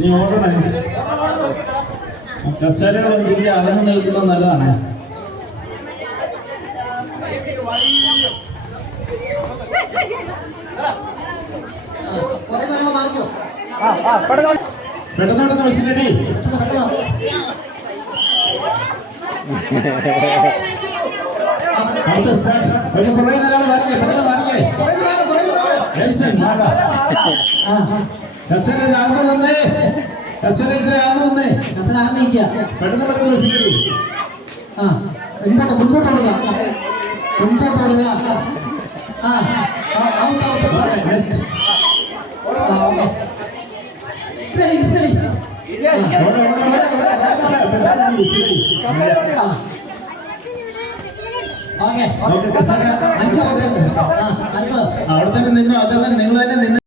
നീ ഓടണേ. കസേരകൾ ഒന്നിച്ച് അകന്നു നിൽക്കുന്നത് നല്ലതാണ്. പെട്ടെന്ന് പെട്ടെന്ന് വിളിച്ചിട്ടേ. ഒരു കുറേ നേരം വരഞ്ഞേ, പെട്ടെന്ന് വരഞ്ഞേ. കസേര ആകുന്ന നിന്നേ, കസേര ആകുന്ന നിന്നേ, പെട്ടെന്ന് പെട്ടെന്ന് വിളിച്ചിട്ടേ. മുൻപോട്ടോടുക. അവിടെ തന്നെ നിന്നു, അത് തന്നെ നിങ്ങൾ തന്നെ നിന്ന്.